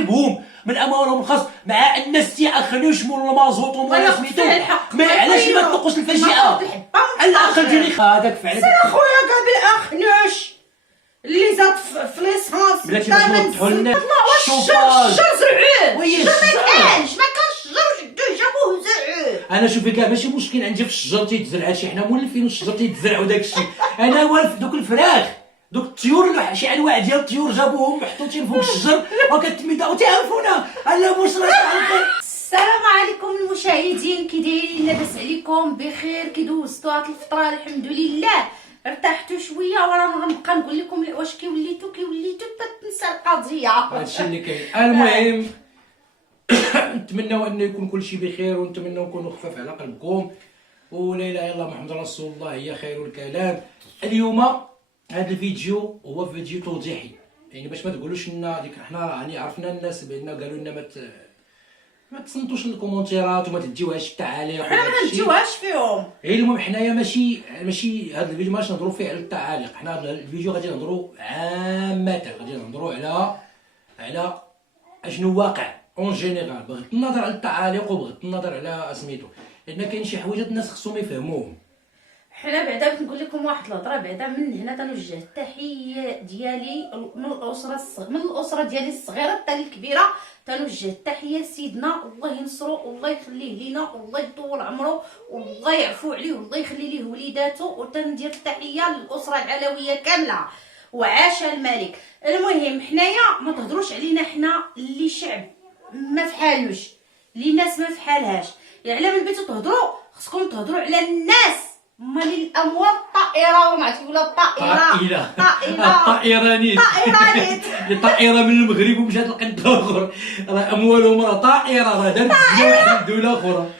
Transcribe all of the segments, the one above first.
بهم من اموالهم الخاص مع الناس تيأخذوش مول المازوط ومول سميتو. ما علاش ما تنقص الفجيئه على الاقل ديري هذاك فعلا. سير اخويا كاع بالاخنوش اللي زاد في ليسانس بلاتي باش نوضحوا للناس الشوفاج زرعوه وي ما كانش الشجر جابوه زرعوه. انا شوفي كاع ماشي مشكل عندي في الشجر تيتزرع شي، حنا مولفين والشجر تيتزرع وداك الشيء. انا والف دوك الفراخ دوك الطيور شي انواع ديال الطيور جابوهم محطوطين فوق الشجر وكتميدا وتعرفونا على واش راه على خير. السلام عليكم المشاهدين، كي دايرين؟ لاباس عليكم؟ بخير؟ كي دوزتوا هاد الفتره؟ الحمد لله ارتحتوا شويه، وراه غنبقى نقول لكم واش كي وليتوا تنسى القضيه. هادشي اللي كاين. المهم نتمنوا ان يكون كل شيء بخير، ونتمنوا نكونوا خفاف على قلبكم، ولا اله الا الله محمد رسول الله هي خير الكلام. اليوم هذا الفيديو هو فيديو توضيحي، يعني باش ما تقولوش لنا ديك حنا يعني عرفنا الناس بان قالوا لنا ما تصنتوش الكومونتيرات وما تديوهاش التعاليق. حنا ما نديوهاش فيهم. المهم حنايا ماشي هذا الفيديو ماش نهضروا فيه على التعاليق، حنا هذا الفيديو غادي نهضروا عامه، غادي نهضروا على اشنو واقع اون جينيرال، بغض النظر على التعاليق وبغض النظر على سميتو، لان كاين شي حوايج الناس خصهم يفهموهم. حنا بعدا بغيت نقول لكم واحد الهضره، بعدا من هنا تنوجه التحيه ديالي من الاسره ديالي الصغيره حتى الكبيره، تنوجه التحيه لسيدنا، الله ينصرو والله يخليه لينا والله يطول عمره والله يعفو عليه والله يخلي ليه وليداته، وتندير التحيه للاسره العلويه كامله وعاش الملك. المهم حنايا ما تهضروش علينا حنا اللي شعب ما فحالوش، اللي ناس ما فحالهاش، يعني من بغيتو تهضروا خصكم تهضروا على الناس مال الاموال الطائره، وما عرفتي ولا الطائره الطائرانيت الطائره من المغرب ومشات لقنت اخر، راه اموالهم راه طائره، راه دارت واحد الدوله اخرى،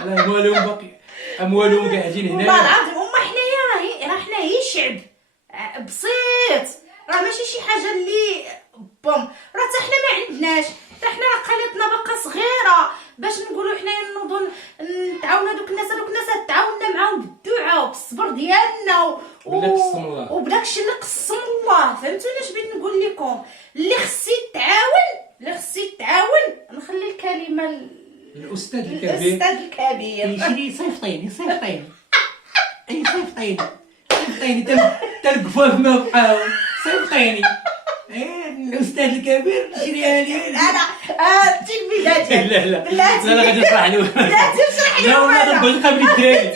راه اموالهم باقي اموالهم قاعدين هنا. والله العظيم هما حنايا راه حنا هي شعب بسيط، راه ماشي شي حاجه اللي بوم، راه حتى حنا ما عندناش، حتى حنا قناتنا باقا صغيره باش نقولوا حنايا نوضوا نتعاونوا. دوك الناس تعاوننا معاهم بالدعاء وبالصبر ديالنا وبداك الشيء اللي قسم الله. فهمتوني اش بغيت نقول لكم؟ اللي خصي تعاون نخلي الكلمه الاستاذ الكبير يشري صيفطين تلقفوا ما بقاو صيفطيني. الاستاذ الكبير شريها لي انا تلميذاتي. لا غادي نشرح له. لا والله ما قلت قبل الدراري،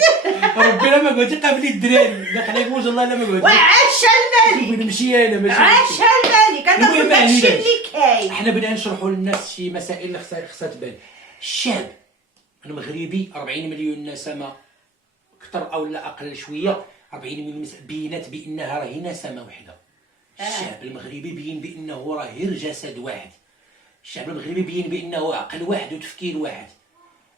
ربنا ما قلت قبل الدراري، داخلك واش الله لا ما قلت. وعاش الملك، نمشي انا ماشي عاش الملك، هذا هو داكشي اللي كاين. حنا بغينا نشرحوا للناس شي مسائل اللي خصها تبان. الشعب المغربي 40 مليون نسمه، اكثر او لا اقل شويه، 40 مليون بينات بانها راهي نسمه وحده. الشعب المغربي بين بانه راه غير جسد واحد، الشعب المغربي بين بانه عقل واحد وتفكير واحد.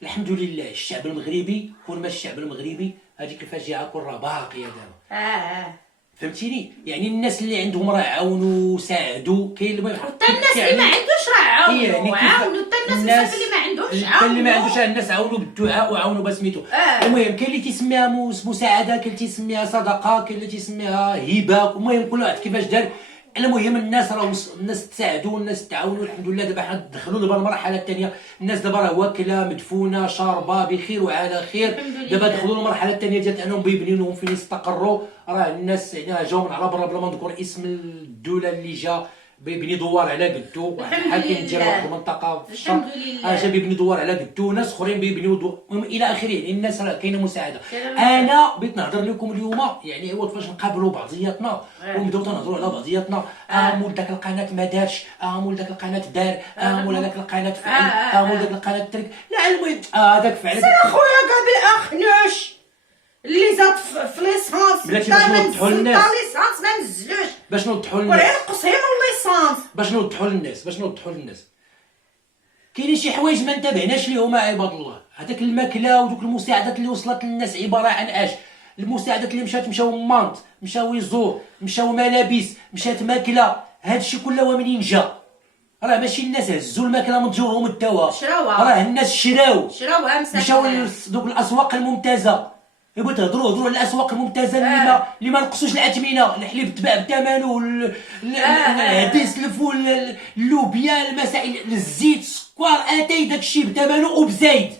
الحمد لله الشعب المغربي كون ما الشعب المغربي هذيك الفاجعه كون راه باقيه دابا. فهمتيني؟ يعني الناس اللي عندهم راه عاونوا وساعدوا، كاين اللي حتى الناس اللي ما عندوش راه عاونوا حتى الناس اللي ما عندهمش عاونوا، اللي ما عندوش الناس عاونوا بالدعاء وعاونوا بسميتو. المهم كاين اللي تيسميها مساعده، كاين اللي تيسميها صدقه، كاين اللي تيسميها هبه، المهم كل واحد كيفاش دار. المهم الناس راه الناس تساعدوا والناس تعاونوا، الحمد لله دابا حنا دخلوا دابا المرحله الثانيه، الناس دابا راه واكله مدفونه شاربه بخير وعلى خير. دابا دخلوا المرحله الثانيه ديال انهم بيبنيو لهم فين يستقروا، راه الناس يعني جاو من على برا بلا ما نذكر اسم الدوله اللي جا بيبني دوار على قدو، واحد الحاكم ديال واحد المنطقه في الشرق جا بيبني دوار على قدو، ناس اخرين بيبنيو الى اخره. يعني الناس راه كاينه مساعده. انا بغيت نهضر لكم اليوم يعني هو كيفاش نقابلوا بعضياتنا ونبداو تنهضروا على بعضياتنا. مول داك القناه ما دارش، مول داك القناه دار، مول هذاك القناه فعل، مول داك القناه ترك. لا المهم هذاك فعل. سير اخويا كاع بالاخنوش اللي زاد في ليسانس بلاتي باش نوضحوا للناس ليسانس ما نزلوش، باش نوضحوا للناس ونقص هي من ليسانس، باش نوضحوا للناس كاينين شي حوايج ما انتبهناش ليهم عباد الله. هذاك الماكله ودوك المساعدات اللي وصلت للناس عباره عن اش؟ المساعدات اللي مشاو مانط، مشاو يزور، مشاو ملابس، مشات ماكله، هادشي كله منين جا؟ راه ماشي الناس هزوا الماكله من جورهم الدواء، شراوها، راه الناس شراوها مساكن، مشاو دوك الاسواق الممتازه، ايوا تهضروا على الاسواق الممتازه اللي ما نقصوش الاثمنه، الحليب تباع بثمنه، العدس، الفول، اللوبيا، المسائل، الزيت، السكر، اتاي داكشي بثمنه وبزايد.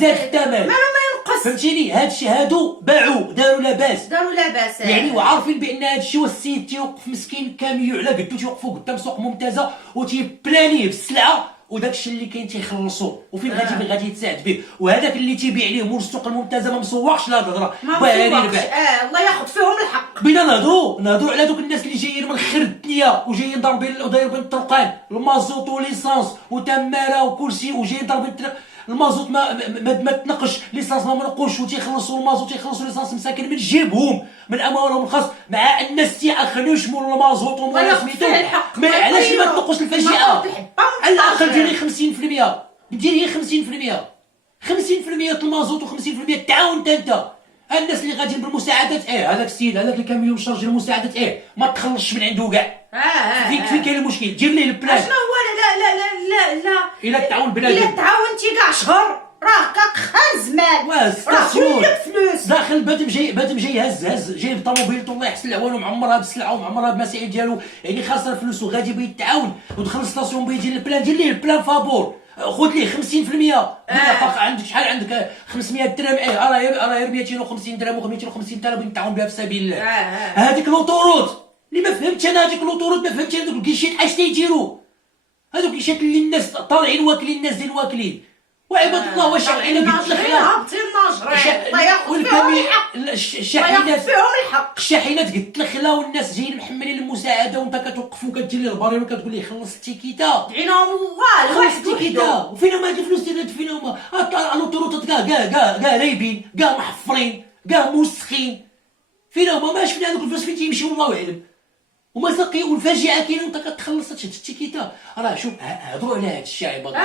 زاد الثمن ما ينقص. فهمتيني؟ هادشي هادو باعوا داروا لاباس يعني، وعارفين بان هادشي والسيد تيوقف مسكين كاميو على قدو تيوقفوا قدام سوق ممتازه وتيبلانيه بالسلعه، وداكشي اللي كاين تيخلصوا، وفين غادي يتساعد به، وهذاك اللي تيبيع ليه مول السوق الممتازه ما مسوقش لا الهضره باغي ربح. الله ياخذ فيهم الحق. بينا نهضروا على دوك الناس اللي جايين من خير الدنيا وجايين ضاربين الطرقان، المازوط وليسانس وتماره وكلشي، وجايين ضاربين الطريق. المازوت ما تنقش، ليسانس ما منقوش، وتيخلصوا المازوت تيخلصوا ليسانس مساكن من جيبهم من اموالهم الخاص، مع الناس تياخذوا يشموا المازوت وما سميتو. علاش ما تنقوش الفاجعه؟ على الاقل ديري 50%، ديري 50%، 50% المازوت و50% التعاون انت. الناس اللي غاديين بالمساعدات هذاك السيد هذاك اللي كان مشارجي المساعدات ما تخلصش من عنده كاع. فين كاين المشكل؟ دير ليه البلان. شنو هو؟ لا الا تعاون بنادم، الا تعاونتي كاع شهر راه كخان زمان، راه كلك فلوس. داخل بادم جاي هز جايب طوموبيلته الله يحسن العوان ومعمرها بالسلعه ومعمرها بالمسائل ديالو، يعني خاسر فلوس وغادي بغي يتعاون ودخل ستاسيون بغي يدير البلان، دير ليه البلان فابور، خذ ليه 50%. عندك شحال؟ عندك 500 درهم، راه 250 درهم و 250 درهم بغيت نتعاون بها في سبيل الله. هذيك لوطوروت اللي ما فهمتش انا، هذيك لوطوروت ما فهمتش هذوك الكيشيت اش تيديروا، هذوك الكيشيت اللي الناس طالعين واكلين، الناس ديال واكلين. وعباد الله واش انا قلت لك الله ياخذ فيهم الحق. الشاحنات قلت لك لا، والناس جايين محملين المساعده وانت كتوقف وكدير ليه البارين وكتقول ليه خلص التيكيتا، دعيناهم الله الواحد وحده. وفين هما هاد الفلوس ديال فين هما؟ الوطوروطات كاع رايبين، كاع محفرين، كاع موسخين، فين هما؟ ما شفنا هذوك الفلوس فين تيمشيو الله اعلم. وما ساقي، والفاجعه كاينه وانت كتخلص تشد التيكيتا. راه شوف، هضروا على هذا الشيء عباد الله،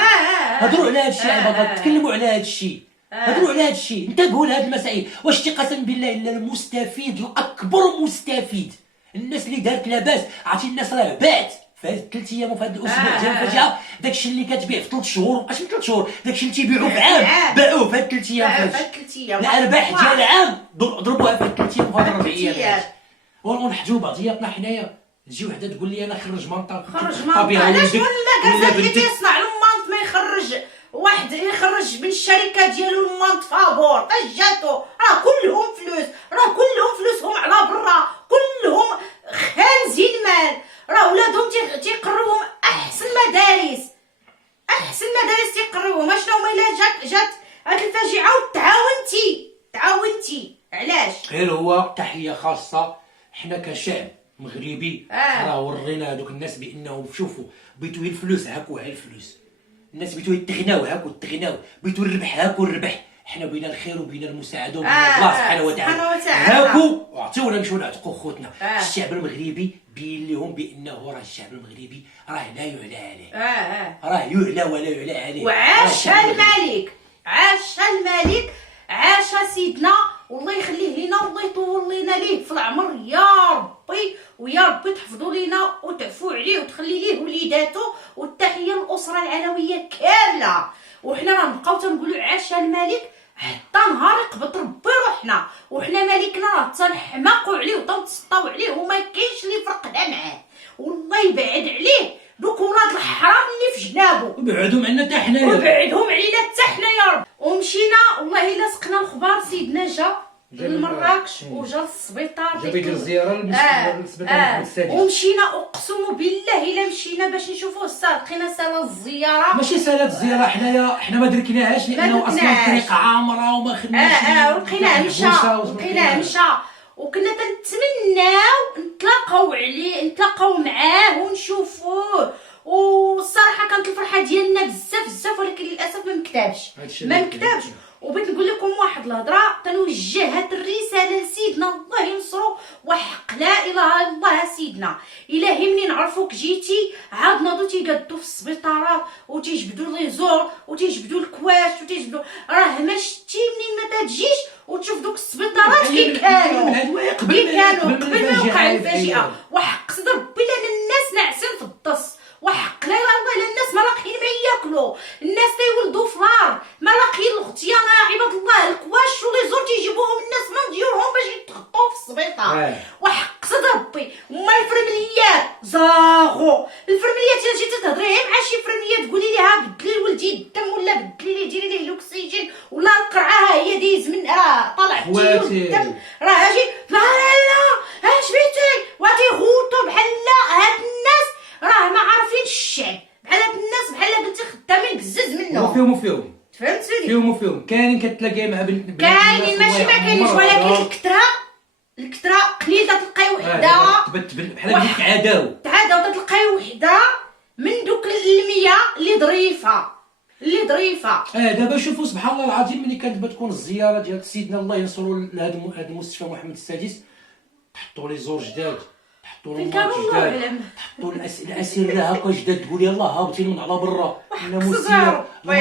هضروا على هذا الشيء عباد الله، تكلموا على هذا الشيء، هضروا على هذا الشيء، انتبهوا لهذه المسائل. واش قسم بالله الا المستفيد الاكبر مستفيد الناس اللي دارت لاباس. عرفتي الناس راه باعت في هاد 3 ايام وفي هاد الاسبوع ديال الفاجعه، داكشي اللي كتبيع في 3 شهور، اش من 3 شهور، داكشي اللي تيبيعوا في عام باعوه في هاد 3 ايام. الارباح ديال العام ضربوها في هاد 3 ايام وفي هاد 4 ايام. ونحجوا بعضياتنا حنايا، تجي وحده تقول لي انا خرج منطق، علاش المكازا اللي تيصنع المانط ما يخرج واحد يخرج من الشركه ديالو المانط فابور؟ اش جاتو؟ راه كلهم فلوسهم على برا، كلهم خانزين مال، راه ولادهم تيقروهم احسن مدارس تيقروهم. اشنو هما الا جات هاد الفاجعه وتعاونتي علاش؟ غير هو تحيه خاصه حنا كشعب مغربي. راه ورينا هذوك الناس بانهم شوفوا بغيتو الفلوس هاكو الفلوس، الناس بغيتو يتغناو هاكو تغناو، بغيتو الربح هاكو الربح. حنا بغينا الخير وبغينا المساعده وبغينا الله سبحانه وتعالى هاكو، وعطيونا نمشيو نعتقوا خوتنا. الشعب المغربي بين لهم بانه راه الشعب المغربي راه لا يعلى عليه، راه يعلى ولا يعلى عليه. وعاش الملك، عاش سيدنا، والله يخليه لينا والله يطول لينا ليه في العمر يا ربي، ويا ربي تحفظوا لينا وتعفوا عليه وتخلي ليه وليداته. والتحيه للاسره العلويه كامله. وحنا راه نبقاو تنقولوا عاش الملك حتى نهار يقبض ربي روحنا، وحنا ملكنا راه تنحماقوا عليه وتنتسطاو عليه وما كاينش اللي فرقنا معاه، والله يبعد عليه دوك ولاد الحرام اللي في جنابو، وبعدهم عنا حتى حنايا، وبعدهم علينا حتى حنا يا رب. ومشينا والله الا سقنا الخبار سيدنا جا لمراكش وجا للسبيطار، جا بيدير الزياره للسبيطار السادس. ومشينا اقسم بالله الا مشينا باش نشوفوه السار، لقينا سالا الزياره، ماشي سالات الزياره، حنا ما دركناهاش لانه اصلا الطريق عامره وما خدناش. ولقيناه مشى وكنا تنتمناو نتلاقاو معاه ونشوفوه. والصراحه كانت الفرحه ديالنا بزاف، ولكن للاسف ما مكتابش. وبغيت نقول لكم واحد الهضره، تنوجه هاد الرساله لسيدنا الله ينصرو، وحق لا اله الا الله سيدنا. الهي منين عرفوك جيتي عاد ناضو تيقادو في السبيطارات وتيجبدوا لي زور وتيجبدوا الكواش وتيجبدوا، راه ما شتي منين ما تجيش وتشوف دوك السبيطارات كي كانوا قبل ما وقع الفاجعه. وحق صدر ربي لان الناس ناعسين في الدص، وحق لا اله الا الله الناس ما لاقيين ما ياكلوا، الناس تيولدوا فار ما لاقيين الختيان. عباد الله الكواش ولي زور تيجيبوهم القرعه هي دايز من طلع خواتي. الدم راه اجي لا اش بيتي واتي غوتو بحال هاد الناس راه ما عارفين الشعب بحال هاد الناس بحال قلتي خدامين بزز منهم وفيهم فهمتيني فيهم كاينين كتلاقي مع بنات كاينين ماشي ما كاينينش ولكن الكثره قليل تلقاي وحده تبت بحال ديك عداو تعاد تلقاي وحده من دوك ال100 اللي ظريفه دابا شوفوا سبحان الله العظيم ملي كانت بتكون الزياره ديال سيدنا الله ينصرو لهذا المستشفى محمد السادس تحطوا لي زور جداد تحطوا فين الماط كانوا جداد الله يعلم تحطوا الاسئله هكا جداد تقول يلاه هابطين من على برا انا خصو مسير ربي.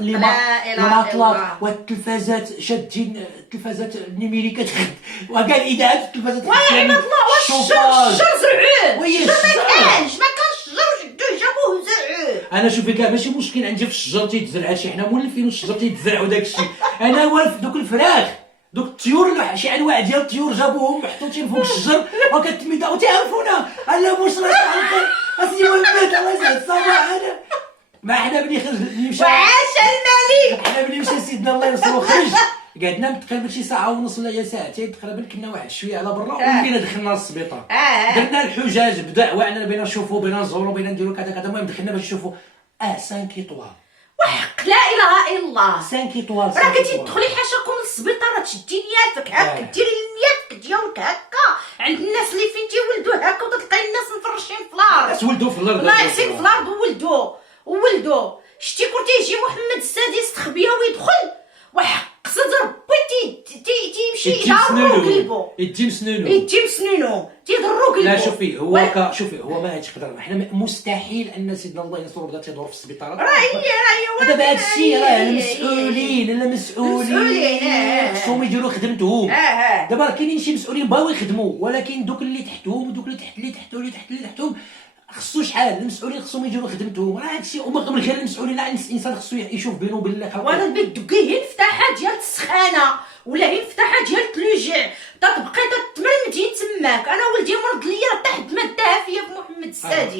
لي لا إله إلا المطلات الله. والتلفازات شادين التلفازات النميريكات وكاع الاذاعات التلفازات ويا عباد الله واش الشجر زرعوه ويا الشجر ما الشجر. كانش الشجر شدوه جابوه زرعوه انا شوفي كاع ماشي مشكل عندي في الشجر تيتزرع هادشي حنا مولفين والشجر تيتزرع وداك الشيء انا والف دوك الفراخ دوك الطيور شي انواع ديال الطيور جابوهم محطوطين فوق الشجر وكتميتا وتعرفونا الا بشرى على الخير اسمي ولد الله يسعد الصباح انا ما حنا ملي مشى وعاش الملك حنا ملي مشى سيدنا الله ينصرو خرج قعدنا تقريبا شي ساعه ونص ولا ساعتين تقريبا كنا واحد شويه على برا وملينا دخلنا للسبيطار درنا الحجاج بدا وعنا بينا نشوفوا بينا نزوروا بينا نديروا كذا كذا المهم دخلنا باش نشوفوا 5 ايطوال وحق لا اله الا الله 5 ايطوال راه كنتي تدخلي حاشاكم للسبيطار تشدي نياتك هكا ديري نياتك ديالك هكا عند الناس اللي فين تيولدوا هكا وتلقاي الناس مفرشين في الارض تولدوا في الارض ناعسين في الارض وولدوا شتي كون تيجي محمد السادس تخبيه ويدخل وحق صد ربي تيمشي يضرو قلبو يتجي مسنونو يجي مسنونو تيضرو قلبو لا شوفي هو ما يقدر حنا مستحيل ان سيدنا الله ينصرو بدا تيدور في السبيطارات راه هي دابا هادشي راه المسؤولين خصهم يديروا خدمتهم دابا كاينين شي مسؤولين بغاو يخدموا ولكن دوك اللي تحتهم ودوك اللي تحتهم خصو شحال المسؤولين خصهم يديروا خدمتهم راه هادشي وما من غير المسؤولين راه الانسان خصو يشوف بينه وبين الله وانا البيت دوكي هي الفتحه ديال السخانه ولا هي الفتحه ديال التلوجع تتبقى تتمرمدين تماك انا ولدي مرض ليا تحت ماده هافيه في محمد السادس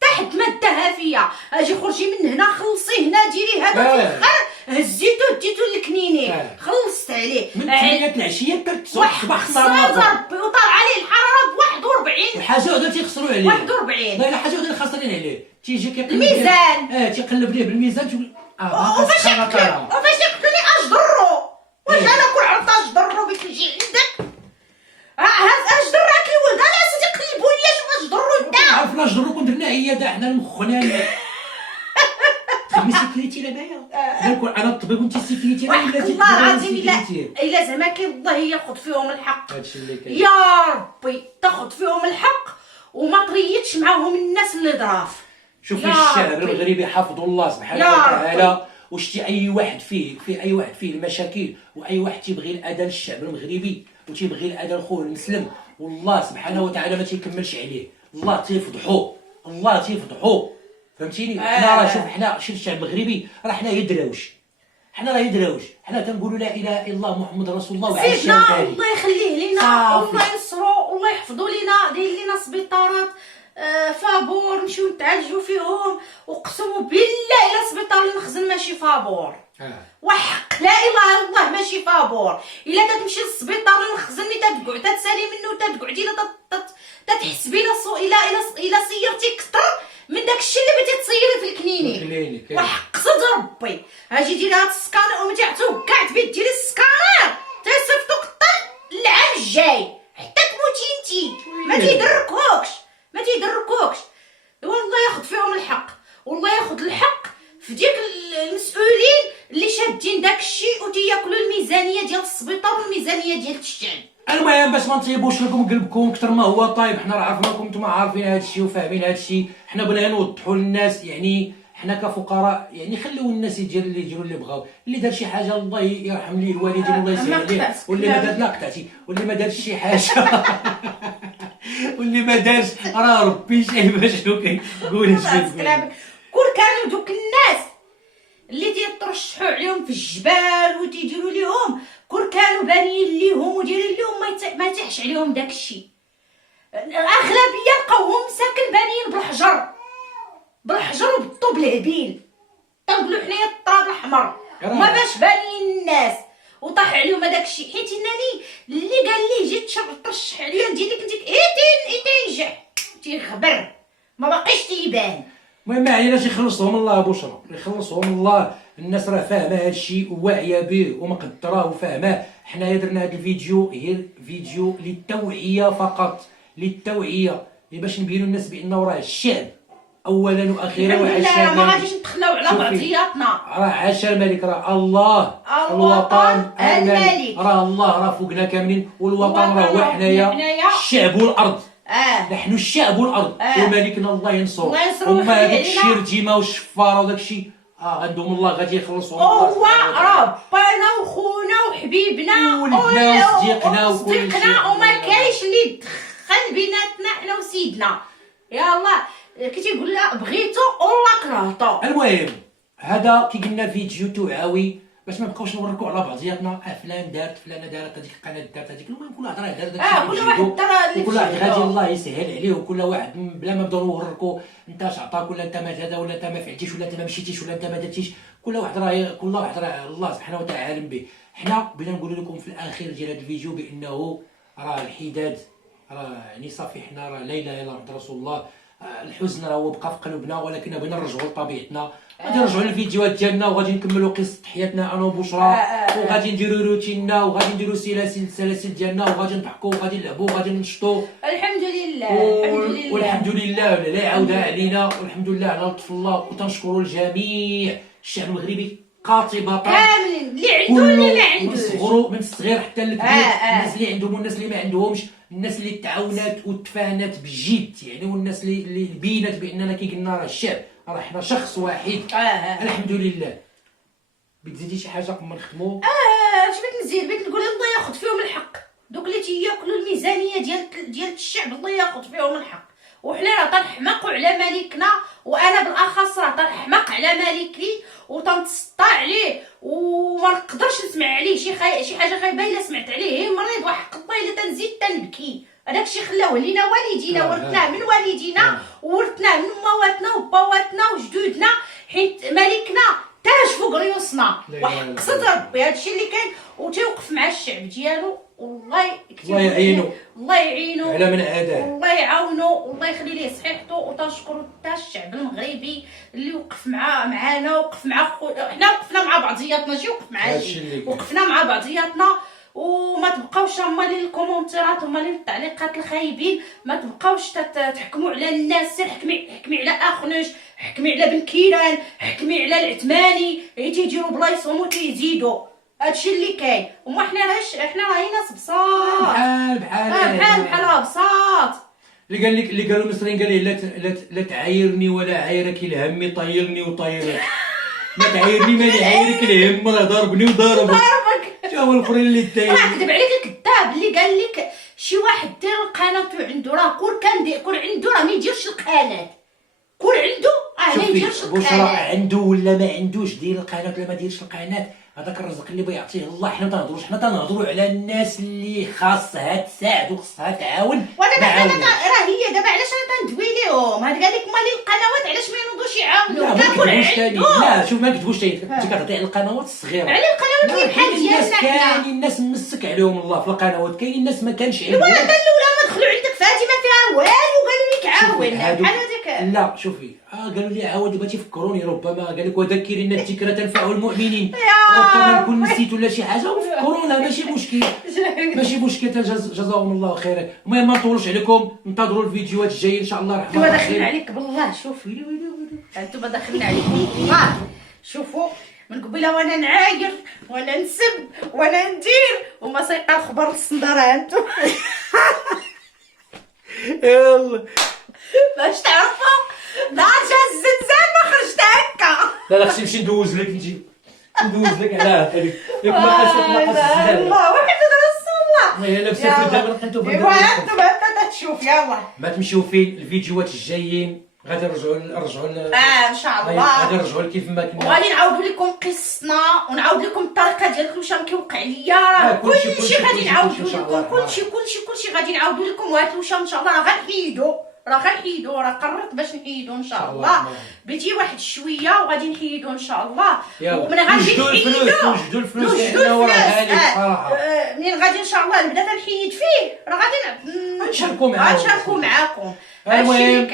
تحت ماده هافيه اجي خرجي من هنا خلصي هنا ديري هذا في الاخر هزيتو ديتو للكنيني خلصت عليه من 8 العشيه كتصبح ربي وطار عليه الحراره ب 41 حاجه وحده تيخسروا عليه 41 لا حاجه وحده خاسرين عليه تيجي كيقلب الميزان تيقلب ليه بالميزان تقول وفاش يقتلني اش ضرو واش انا كل عرفت اش ضرو بك نجي عندك هاز اش ضر راكي ولد انا سيدي قلبوا لي اش ضرو انت عرفنا اش ضرو كون درنا عياده حنا المخنا خدمي سيكريتي لنايا انا الطبيب وانت سيكريتي والله العظيم الا زعما كاين الله ياخذ فيهم الحق هادشي اللي كاين يا ربي تاخذ فيهم الحق وما تريتش معاهم الناس اللي ظراف شوفي الشعب المغربي حفظوا الله سبحانه وتعالى وشتي اي واحد فيه المشاكل واي واحد تيبغي الاذى للشعب المغربي وتيبغي الاذى لخوه المسلم والله سبحانه وتعالى ما تيكملش عليه الله تيفضحو فهمتيني حنا راه شوف حنا الشعب المغربي راه حنا يدراوش حنا تنقولوا لا اله الا الله محمد رسول الله وعاش سيدنا الله يخليه لينا والله ينصرو والله يحفظوا لينا داير لينا سبيطارات فابور نمشيو نتعالجوا فيهم وقسموا بالله الا سبيطار المخزن ماشي فابور وحق لا اله الا الله ماشي فابور الا تمشي للسبيطار المخزن ملي تتقعد تسالي منه تتقعدي تتحسبي الى سيرتي كثر من داك الشيء اللي بغيتي تصيري في الكلينيك وحق صد ربي اجي ديري هاد السكانر وما تعتو كاع تبي ديري السكانر تيصيفطوك الطل العام الجاي حتى تموتي انتي ما تيدركوكش والله ياخذ فيهم الحق والله ياخذ الحق في ديك المسؤولين اللي شادين داك الشيء وتياكلوا الميزانيه ديال السبيطار والميزانيه ديال الشعب المهم باش ما نطيبوش لكم قلبكم اكثر ما هو طايب حنا راه عرفناكم نتوما عارفين هذا الشيء وفاهمين هذا الشيء حنا بغينا نوضحوا للناس يعني حنا كفقراء يعني خليو الناس يديروا اللي بغاو اللي دار شي حاجه الله يرحم ليه الوالدين الله يسهل عليه واللي ما دار لا قطعتي واللي ما دارش شي حاجه واللي ما دارش راه ربي شايف شنو كيقول كون كانوا دوك الناس اللي تيترشحوا عليهم في الجبال وتيديروا ليهم كون كانوا بانيين ليهم ودايرين ليهم ما يتيحش عليهم داك الشيء الاغلبيه لقاوهم ساكن بانيين بالحجر وبالطوب الهبيل تنقولوا حنايا التراب الاحمر ما باش بانين الناس وطاح عليهم هذاك الشيء، حيت انني اللي قال لي جيت ترشح عليا ديالك انت تينجح تيخبر ما باقيش تيبان. المهم ما عليناش يخلصهم الله بشرى، يخلصهم الله. الناس راه فاهمه هذا الشيء وواعيه به ومقدراه وفاهماه. حنايا درنا هذا الفيديو غير فيديو للتوعيه فقط، للتوعيه باش نبينوا الناس بانه راه الشعب اولا واخيرا لا ما غاديش نتخلاو على بعضياتنا. راه عاشا الملك، راه الله الوطن الملك، راه الله راه فوقنا كاملين، والوطن راه هو حنايا الشعب والارض. نحن الشعب والارض وملكنا الله ينصرو. هما هذاك الشير ديما والشفاره وداك الشيء عندهم الله غادي يخلصوا. هو راه بانا وخونا وحبيبنا ولدنا وصديقنا وما كاينش اللي يدخل بيناتنا حنا وسيدنا. يلاه كي تيقول لها بغيتو والله كرهتو. المهم هذا كي قلنا فيديو توعوي باش ما نبقاوش نوركو على بعضياتنا. فلان دارت فلانه دارت هذيك القناه دارت هذيك. المهم كل واحد راه دار داكشي كل واحد دار اللي كل واحد غادي الله يسهل عليه، وكل واحد بلا ما نبداو نوركو انت اش عطاك ولا انت ما هذا ولا انت ما فعلتيش ولا انت ما مشيتيش ولا انت ما درتيش. كل واحد راه الله سبحانه وتعالى عالم به. حنا بغينا نقول لكم في الاخير ديال هذا الفيديو بانه راه الحداد راه يعني صافي. حنا راه لا اله الا الله رسول الله. الحزن راه هو بقى في قلوبنا، ولكن بغينا نرجعوا لطبيعتنا. غادي نرجعوا للفيديوهات ديالنا وغادي نكملوا قصه حياتنا انا وبشرى، وغادي نديروا روتيننا وغادي نديروا السلاسل ديالنا وغادي نضحكوا وغادي نلعبوا وغادي ننشطوا. الحمد لله والحمد لله لا يعاودها علينا، والحمد لله على لطف الله. وتنشكروا الجميع الشعب المغربي قاطبه كاملين اللي عنده واللي ما عندوش، من الصغير حتى الكبير. الناس اللي عندهم والناس اللي ما عندهمش، الناس اللي تعاونات وتفانت بجد يعني، والناس اللي بينت باننا كي قلنا راه الشعب راه حنا شخص واحد. الحمد لله. بتزيدي شي حاجه قبل ما نختموا؟ اش بغيت نزيد؟ بغيت نقول الله ياخذ فيهم الحق، دوك اللي تياكلوا الميزانيه ديال الشعب الله ياخذ فيهم الحق. وحنا راه تنحمقوا على ملكنا، وانا بالاخص راه تنحمق على ملكي وتنتسطى عليه وما نقدرش نسمع عليه شي حاجه خايبه. الا سمعت عليه مريض وحق الله الا تنزيد تنبكي. هذاك الشيء خلاوه لينا والدينا، ورثناه من والدينا وورثناه من مواتنا وبواتنا وجدودنا، حيت ملكنا تاج فوق ريوسنا وحق صد ربي. هذا الشيء اللي كان وتيوقف مع الشعب ديالو. والله يعينو، الله يعينو على من عاداه، والله يعاونو والله يخلي ليه صحيحته. وتنشكروا حتى الشعب المغربي اللي وقف معانا وقف مع حنا وقفنا مع بعضياتنا، ماشي وقف مع شي، وقفنا مع بعضياتنا. وما تبقاوش مالين الكومونتيرات ومالين التعليقات الخايبين، ما تبقاوش تحكموا على الناس. سير حكمي على اخنش، حكمي على بن كيران، حكمي على العثماني، تيديروا بلايصهم وتيزيدوا. هادشي اللي كاين. وما حنا راهي ناس بساط بحال بساط. اللي قالوا المصريين قال لي لا تعايرني ولا عايرك الهم طيرني وطيرك. ما تعايرني ما نعايرك الهم راه ضربني وضربك. شو هو الاخرين اللي داير؟ راه كذب عليك الكذاب اللي قال لك شي واحد دير القناه عنده. راه كون عنده راه ما يديرش القناه. كون عنده ما يديرش القناه. بشرى عنده ولا ما عندوش، دير القناه ولا ما ديرش القناه، هذاك الرزق اللي بيعطيه الله. حنا ما تنهضروش على الناس اللي خاصها تساعد وخاصها تعاون. ودابا راه هي دابا علاش انا تندوي ليهم؟ هاد قال لك مالي القنوات علاش ما ينوضوش يعاونوا؟ لا شوف ما كتبوش انت كتعطي على القنوات الصغيره. على القنوات اللي بحال ديالنا حنا كاين الناس مسك عليهم الله في القنوات، كاين الناس ما كانش عندهم. الولد الاولى ما دخلوا عندك فاتمه فيها والو قالوا لك عاون بحال هذاك. لا شوفي قالوا لي عاود دابا تيفكروني، ربما قال لك وذكرنا الذكرى تنفع المؤمنين، ربما نكون نسيت ولا شي حاجه وفكرونا. ماشي مشكل جزاهم الله خيرا. المهم ما نطولوش عليكم، انتظروا الفيديوهات الجايه ان شاء الله الرحمن الرحيم. انتما داخلين عليك بالله. شوف انتما داخلين عليك بالله. شوفوا من قبيله وانا نعاير وانا نسب وانا ندير وما سايقه الخبر للصنداره انتم. يلا باش تعرفوا نهار جا الزلزال ما خرجت هكا. لا خصني نمشي ندوز لك على هذيك ما قاس الزلزال. الله وحده رسول الله. هي لابسه دابا لقيتو ايوا انتم تشوف. يلا ما تمشيو فين الفيديوهات الجايين غادي نرجعوا ان شاء الله. غادي نرجعوا كيف ما كنا، وغادي نعاودوا لكم قصتنا ونعاود لكم الطريقه ديال واش كيوقع ليا. كلشي غادي نعاودوا لكم، كلشي غادي نعاودوا لكم. وهاد الوشام ان شاء الله راه غنحيدو راه غنحيدو، راه قررت باش نحيدو ان شاء الله. بيتي واحد شويه وغادي نحيدو ان شاء الله. ومن غادي نوجدوا الفلوس حنا وراه هاني بصراحه. منين غادي ان شاء الله نبدا تنحيد فيه راه غادي نشاركوا معاكم. المهم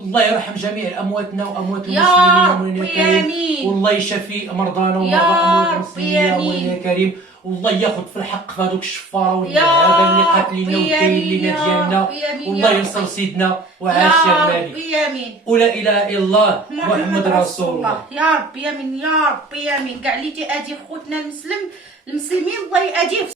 الله يرحم جميع امواتنا واموات المسلمين يا ربي، والله يشفي مرضانا ومرضى اموات المسلمين يا كريم. والله ياخذ في الحق في هذوك الشفاره والهذا اللي قاتلينا والداير لينا ديالنا. والله ينصر سيدنا وعاش يا المالك. ولا اله الا الله محمد رسول الله. يا ربي امين، يا ربي امين. كاع اللي تيأذي خوتنا المسلمين الله يأذيه.